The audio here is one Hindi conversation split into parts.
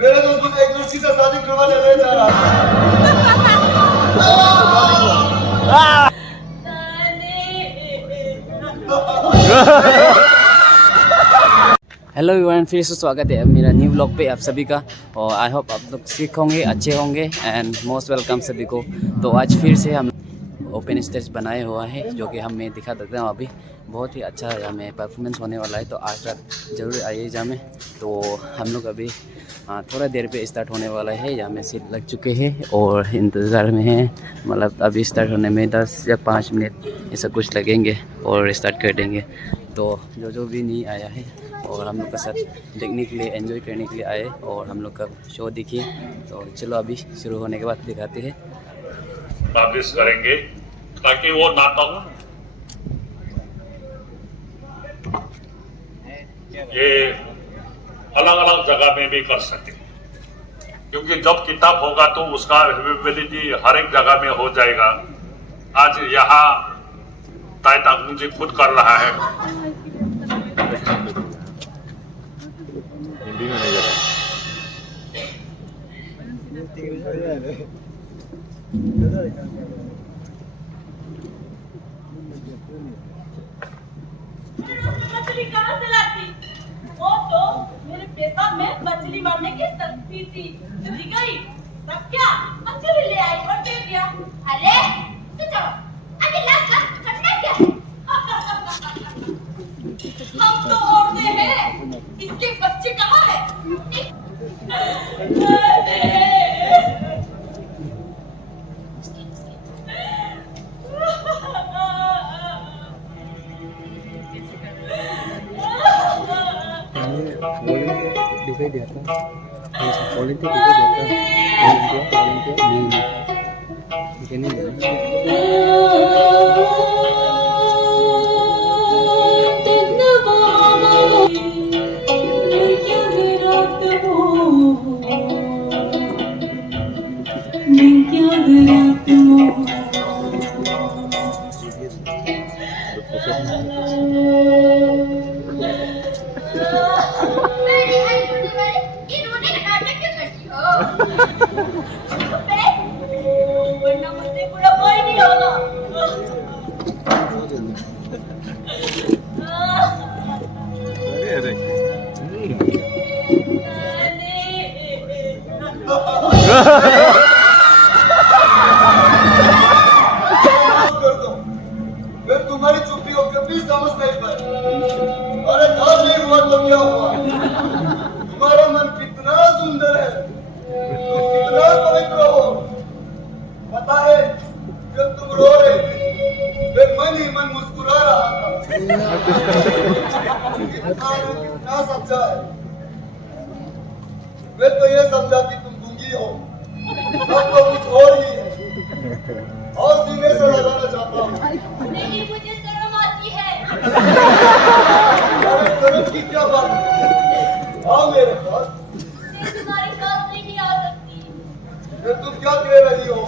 मेरे दोस्त मुझे एक लड़की से शादी करवाने ले जा रहा है। हेलो एवरीवन, फिर से स्वागत है मेरा न्यू व्लॉग पे आप सभी का। और आई होप आप लोग सीख होंगे, अच्छे होंगे एंड मोस्ट वेलकम सभी को। तो आज फिर से हम ओपन स्टेज बनाए हुआ है जो कि हमें दिखा देते हैं। अभी बहुत ही अच्छा हमें परफॉर्मेंस होने वाला है, तो आज रात ज़रूर आइए जा में। तो हम लोग अभी थोड़ा देर पे स्टार्ट होने वाला है। यहाँ में सीट लग चुके हैं और इंतज़ार में है। मतलब अभी स्टार्ट होने में 10 या 5 मिनट ऐसा कुछ लगेंगे और स्टार्ट कर देंगे। तो जो भी नहीं आया है और हम लोग के साथ देखने के लिए, एंजॉय करने के लिए आए और हम लोग का शो देखिए। तो चलो अभी शुरू होने के बाद दिखाते हैं। वापिस करेंगे ताकि वो नाटक ये अलग अलग जगह में भी कर सके, क्योंकि जब किताब होगा तो उसका अवेलेबिलिटी हर एक जगह में हो जाएगा। आज यहाँ ताई ताकू जी खुद कर रहा है। हिंदी में नहीं कर रहा। मछली कहाँ से लाती? वो तो मेरे पेशाब में मछली मारने की शक्ति थी। चली गई तब क्या मछली ले आई और दे दिया। अरे चलो अभी लास्ट करना क्या है? हम तो औरतें हैं, इसके बच्चे कहाँ है? दिखाई देता ओलंपिक दिखाई देता वरना मुझसे पूरा कोई नहीं होगा। मैं तुम्हारी चुप्पी को कभी समझ नहीं पाया। अरे काम नहीं हुआ तो क्या हुआ? तुम्हारा मन कितना सुंदर है, तुम कितना पवित्र हो। पता है जब तुम रो रहे थे मैं मन ही मन मुस्कुरा रहा था। कितना सच्चा है। मैं तो ये समझा कि तुम गूंगी हो, अब तो कुछ और ही है और सीने से लगाना चाहता हूँ। नहीं, मुझे शर्म आती है। अरे शर्म की क्या बात है? आओ मेरे पास। मैं तुम्हारे पास नहीं आ सकती। फिर तुम क्या कह रही हो?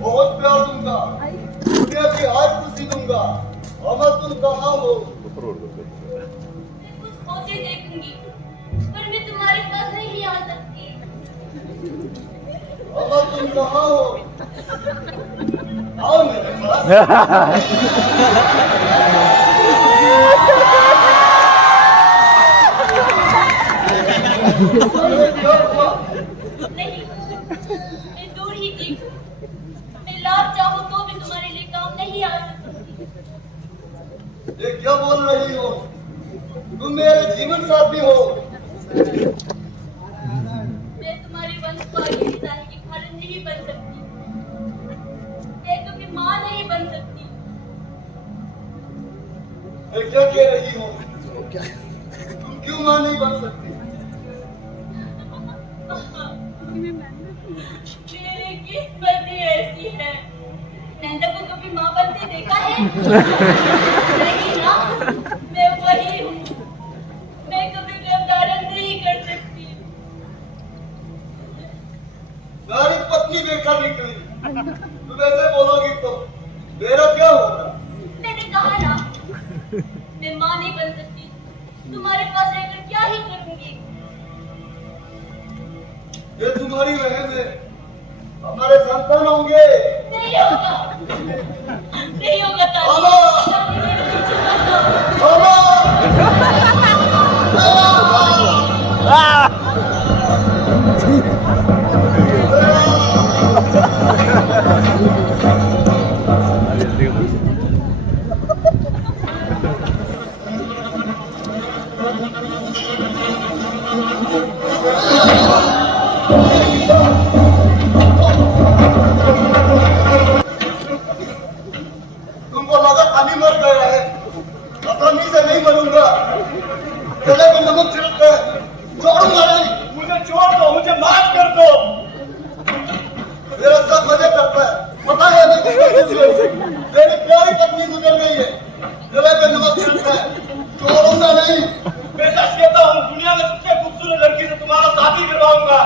बहुत प्यार दूंगा, दुनिया की हर खुशी दूंगा। अमर तुम कहाँ हो? मैं कुछ होते देखूंगी, पर मैं तुम्हारे पास नहीं आ सकती। अमर तुम कहाँ हो? आओ मेरे पास। अरे क्या हुआ? नहीं, मैं दूर ही थी। मैं लाभ चाहूँ तो भी तुम्हारे लिए काम नहीं आ सकती। ये क्या बोल रही हो? तुम मेरे जीवन साथी हो। मैं तुम्हारी वंश को आगे बढ़ाने की कारण नहीं बन सकती। मैं तुम्हें माँ नहीं बन सकती। ये क्या कह रही हो? तुम क्यों मां नहीं बन सकती? मेरी किस्मत ही ऐसी है। नंदा को कभी माँ बनते देखा है? नहीं ना, मैं वही हूँ। मैं कभी गर्भ धारण नहीं कर सकती। मेरी पत्नी बेकार निकली। तुम ऐसे बोलोगी तो मेरा क्या होगा? मैंने कहा ना, मैं माँ नहीं बन सकती। तुम्हारे पास रहकर क्या ही करूंगी? ये तुम्हारी वहम है। हमारे संतान होंगे। नहीं होगा, नहीं होगा ताऊ। तुमको लगा पानी मर गया है, आसानी से नहीं मरूंगा। गले में नमक छिड़क है, छोड़ूंगा नहीं। मुझे छोड़ दो, मुझे माफ कर दो। मेरा सब मजे करता है, पता है मैं कितना खुश हूं। मेरी प्यारी पत्नी गुजर गई है, गले पे नमक छिड़क है, छोड़ूंगा नहीं। मैं सच कहता हूँ, दुनिया में सबसे खूबसूरत लड़की से तुम्हारा शादी करवाऊंगा।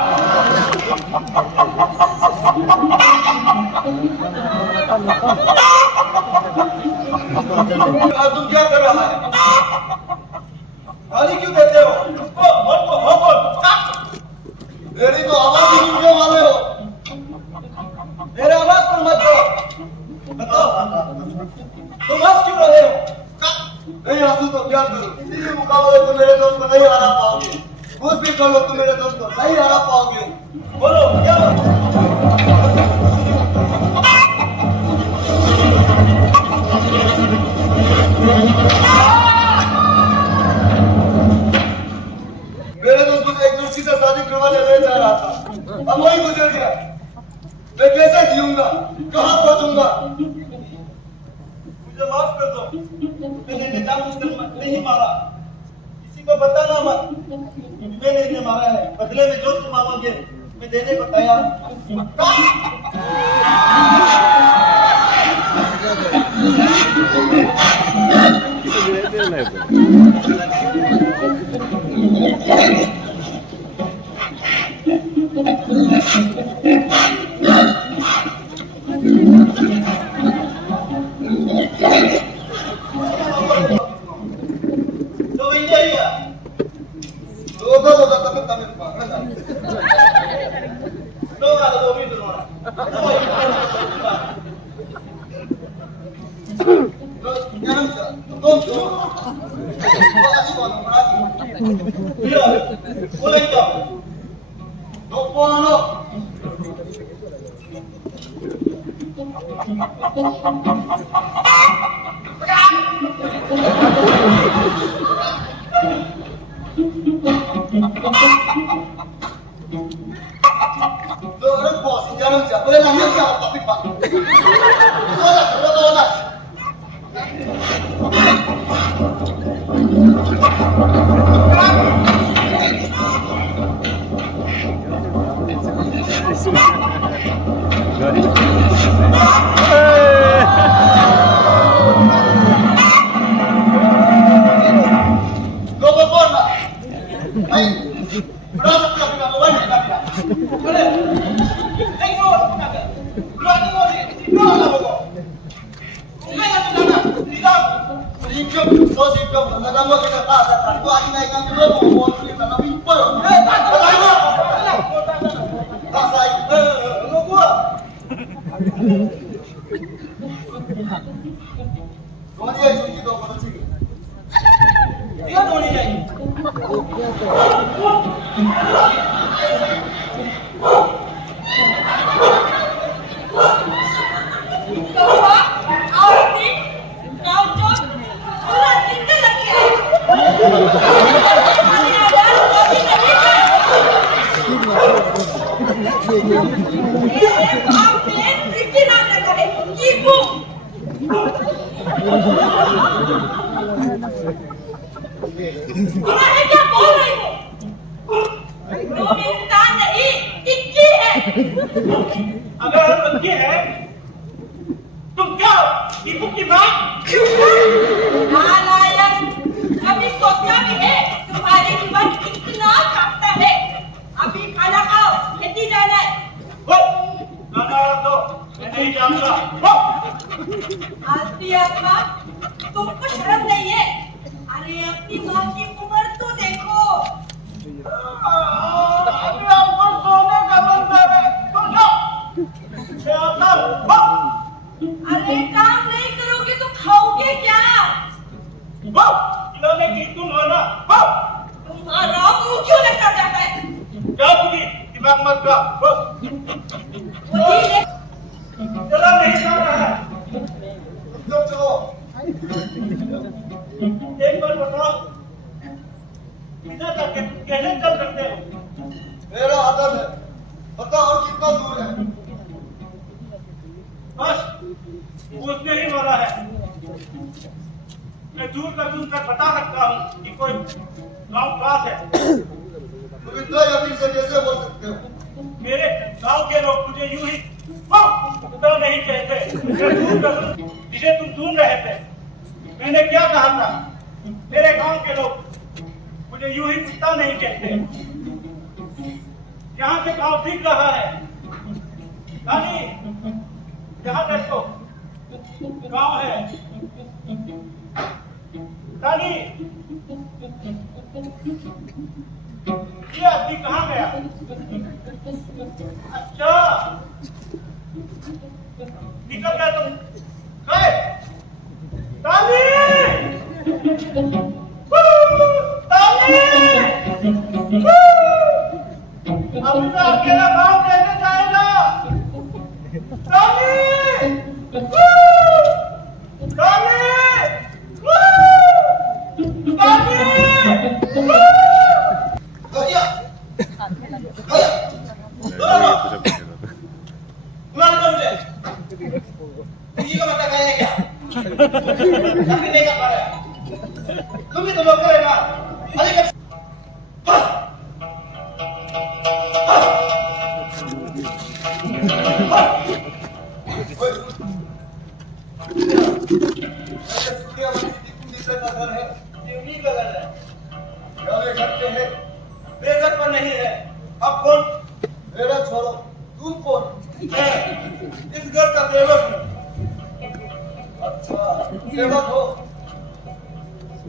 तुम क्या कर रहा है? गाली क्यों देते हो? मेरी तो आवाज ही सुनने वाले हो। मेरे आवाज पर मत दो। बताओ, तुम हंस क्यों रहे हो? नहीं हंसू तो क्या करूं? किसी के मुकाबले तो मेरे दोस्त को नहीं हरा पाओगे। कुछ भी कर लो, तुम मेरे दोस्त को नहीं हरा पाओगे। बोलो क्या? मेरे दोस्त मुझे एक लड़की से शादी करवाने ले जा रहा था, अब वही गुजर गया। मैं कैसे जीऊंगा? कहाँ पहुंचूंगा? मुझे माफ कर दो। मैंने जानबूझकर नहीं मारा। किसी को बताना मत। मैंने इन्हें मारा है। बदले में जो तुम मांगोगे मैं देने को तैयार हूं। तो ये ही है। लोग आ दो भी तुम्हारा। बोले क्या? तुम्हारे क्या बोल रही हो? तुम इंसान नहीं, टिक्की है। अगर हम ये है तुम क्या दीपू की मां? नालायक, अभी सोचा भी है तुम्हारी जुबान कितना काटता है। अभी खाना खाओ, खेती जाना है। खाना तो मैं नहीं जानता। आलती आत्मा, तुमको शर्म नहीं है? अरे अपनी माँ की उम्र तो देखो। अभी हमको सोने रुका चला नहीं जा रहा है तुम चलो एक बार बताओ इधर तक कैसे चल सकते हो मेरा आदर है पता और कितना दूर है बस उसने ही मारा है मैं दूर का दूर तक बता सकता हूँ कि कोई गांव पास है तुम इतना यकीन से कैसे बोल सकते हो मेरे गांव के लोग मुझे यूं ही कुत्ता नहीं कहते मैं दूर का दूर जिसे तुम ढूंढ रहे थे मैंने क्या कहा था मेरे गांव के लोग मुझे यूं ही कुत्ता नहीं कहते यहाँ से गांव दिख रहा है रानी यहाँ देखो गांव है रानी ये आदमी कहाँ गया अच्छा निकल गया तुम गए रानी अभी मैं अकेला गांव कैसे जाएगा तुम ही तो लोग करेगा अरे बेघर पर नहीं है अब कौन मेरा छोड़ो तुम कौन इस घर का सेवक हूँ अच्छा सेवक हो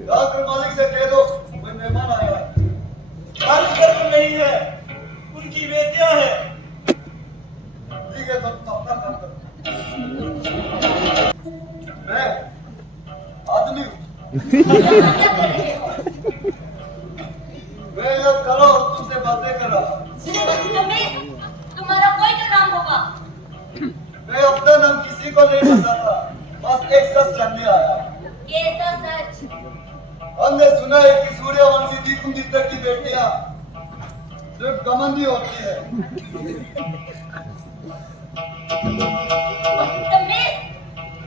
जाकर मालिक से कह दो कोई मेहमान आया है मालिक घर पर नहीं है उनकी बेटियां है ठीक है तो अपना काम करो मैं आदमी हूँ मैं जब करो तुमसे बातें कर रहा तुम्हारा कोई तो नाम होगा मैं अपना नाम किसी को नहीं बताता बस एक सच जानने आया कैसा सच हमने सुना है कि सूर्यवंशी दीपक की बेटियां सिर्फ गमंदी होती है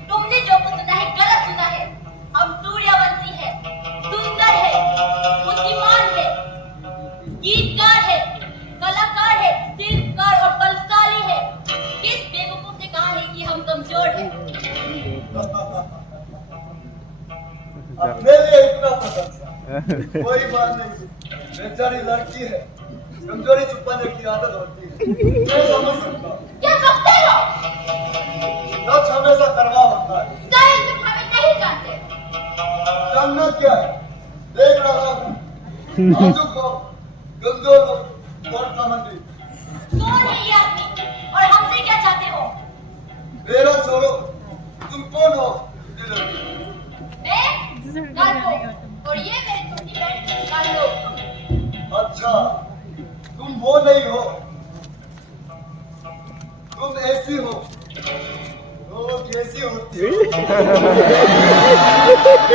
तुमने जो कुछ सुना है गलत सुना है हम सूर्यवंशी है सुंदर है बुद्धिमान है गीतकार है कलाकार है शिल्पकार और बलशाली है किस बेवकूफ ने कहा है कि हम कमजोर हैं अपने लिए इतना प्रशंसा कोई बात नहीं बेचारी लड़की है कमजोरी छुपाने की आदत होती है मैं समझ सकता हूँ क्या करते हो सच हमेशा करवा होता है सही तुम हमें नहीं जानते जानना क्या है देख रहा हूँ आजू को गंदोर और कामंदी कौन है ये आदमी और हमसे क्या चाहते हो मेरा छोड़ो तुम कौन हो ये लड़की मैं कालो और ये मेरी छोटी बहन कालो अच्छा तुम वो नहीं हो तुम ऐसी हो तो कैसी होती हो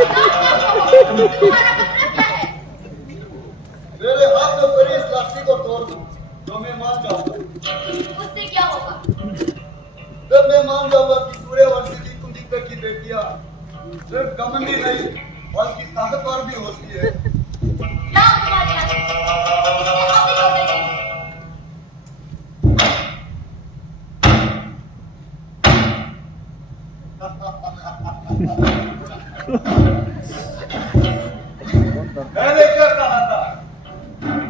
तुम्हारा मतलब क्या है मेरे हाथ में पड़ी इस लाठी को तोड़ दो तो मैं मान जाऊंगा उससे क्या होगा तब मैं मान जाऊंगा कि सूर्यवंशी की तुम दीपक की बेटियां सिर्फ गमंडी नहीं बल्कि ताकतवर भी होती है लाओ तुम्हारे हाथ में इसे अभी तोड़ देंगे मैंने क्या कहा था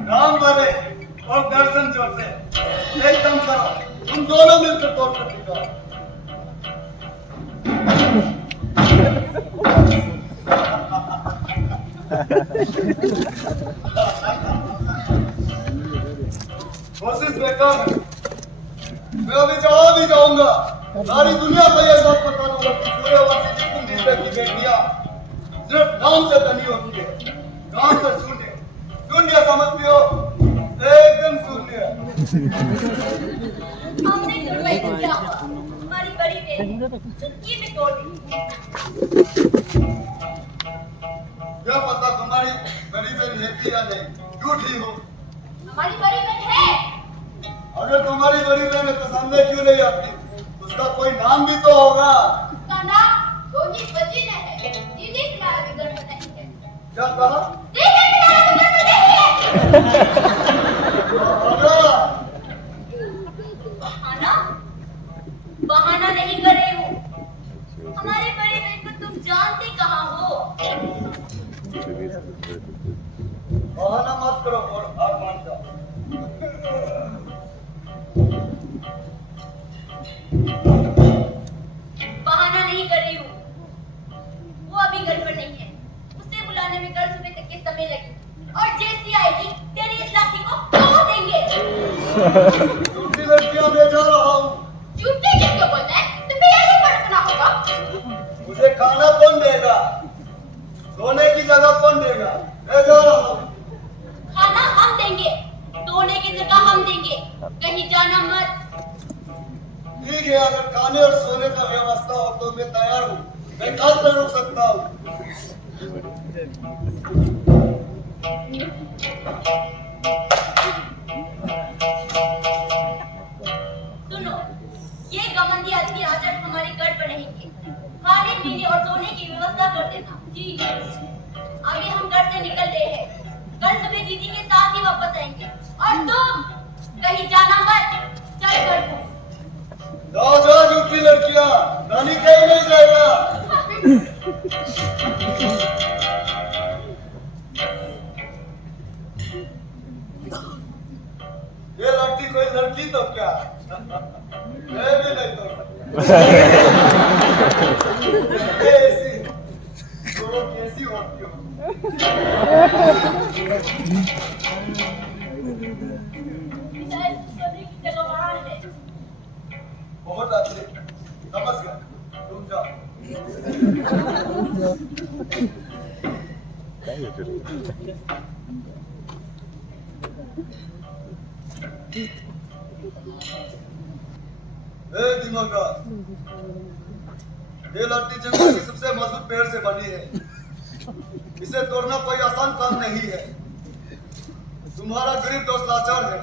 नाम बने और दर्शन छोड़ते एक काम करो तुम दोनों मिलकर तोड़ कर दिखाओ कोशिश बेकार है मैं अभी जवाब ही जाऊंगा सारी दुनिया को यह बात बता दूंगा कि सूर्यवंशी की तुम दीपक की बेटियां सिर्फ नाम से धनी होती है नाम से शून्य शून्य समझती हो एकदम शून्य हमने करवाई तो क्या हुआ? हमारी बड़ी बहन चुटकी में तोड़ दी। क्या पता तुम्हारी बड़ी बहन है कि या नहीं, झूठी हो। हमारी बड़ी बहन है। अगर तुम्हारी बड़ी बहन है तो सामने क्यों नहीं आती? उसका कोई नाम भी तो होगा। उसका नाम रोनी बजी ने है। दीदी तुम्हारा भी घर में नहीं है। क्या कहा? दीदी तुम्हारा भी घर में नहीं है। बहाना? बहाना नहीं कर रही हूँ। हमारी बड़ी बहन को तुम जानते कहाँ हो? बहाना मत करो और हार मान जाओ। बहाना नहीं कर रही हूँ। वो अभी घर पर नहीं है। उसे बुलाने में कल सुबह तक के समय लगी और जैसी आएगी तेरी इस लाठी को तोड़ देंगे। झूठी लड़कियां ले जा रहा हूँ। झूठी किसको बोलता है? तुम्हें यही भड़कना होगा। मुझे खाना कौन देगा? सोने की जगह कौन देगा? ले जा रहा हूँ। खाना हम देंगे, सोने की जगह हम देंगे। कहीं जाना मत। ठीक है, अगर खाने और सोने का व्यवस्था हो तो मैं तैयार हूँ। मैं कल तक रुक सकता हूँ। सुनो, ये गमंदी आदमी आज हमारे घर पर रहेंगे। खाने पीने और सोने की व्यवस्था कर देना। जी, अभी हम घर से निकल रहे हैं। कल सुबह दीदी के साथ ही वापस आएंगे। और तुम कहीं जाना मत। चल घर को। जाओ जाओ झूठी लड़कियां, रानी कहीं नहीं जाएगा। ये लड़की कोई लड़की तो क्या? मैं भी नहीं तो ऐसी तो वो कैसी होती हो? शायद सोने की जगह वहाँ है। बहुत अच्छे, समझ गया। तुम जाओ। दिमागा, ये लड़की जंगल की सबसे मजबूत पेड़ से बनी है। इसे तोड़ना कोई आसान काम नहीं है। तुम्हारा गरीब दोस्त लाचार है।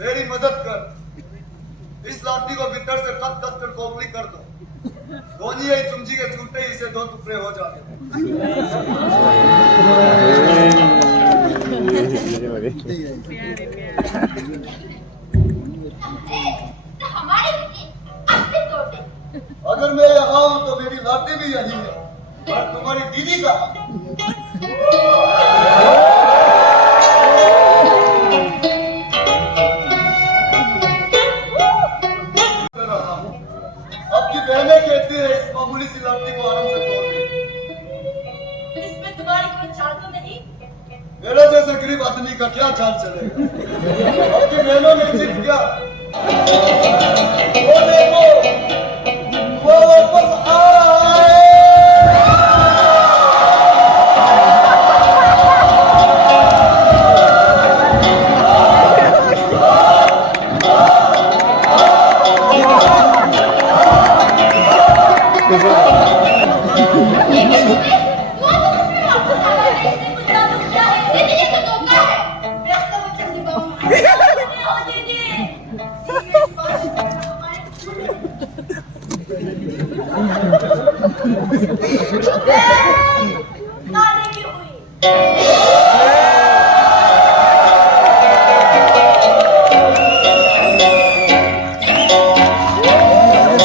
मेरी मदद कर। इस लाठी को भीतर से कट कट कर खोखली कर दो। धोनी ही चुमजी के छूटते ही इसे दो टुकड़े हो जाएंगे। हमारी बेटी अपने तोड़ दे। अगर मैं यहाँ हूँ तो मेरी लाठी भी यही है। और तुम्हारी दीदी का आपकी बहनें कहती है इस मामूली सी लाठी को आराम से तोड़ दे। इसमें तुम्हारी कोई चाल तो नहीं? मेरा जैसे गरीब आदमी का क्या चाल चलेगा? आपकी बहनों ने जीत किया। वो देखो, वो वापस आ रहा है।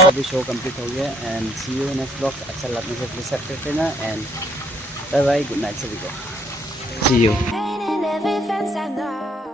अभी शो कंप्लीट हो गया and see you next blog. अच्छा लगने से प्लीज सब्सक्राइब करना and bye bye, good night सभी को। See you. Pain in every fence I know.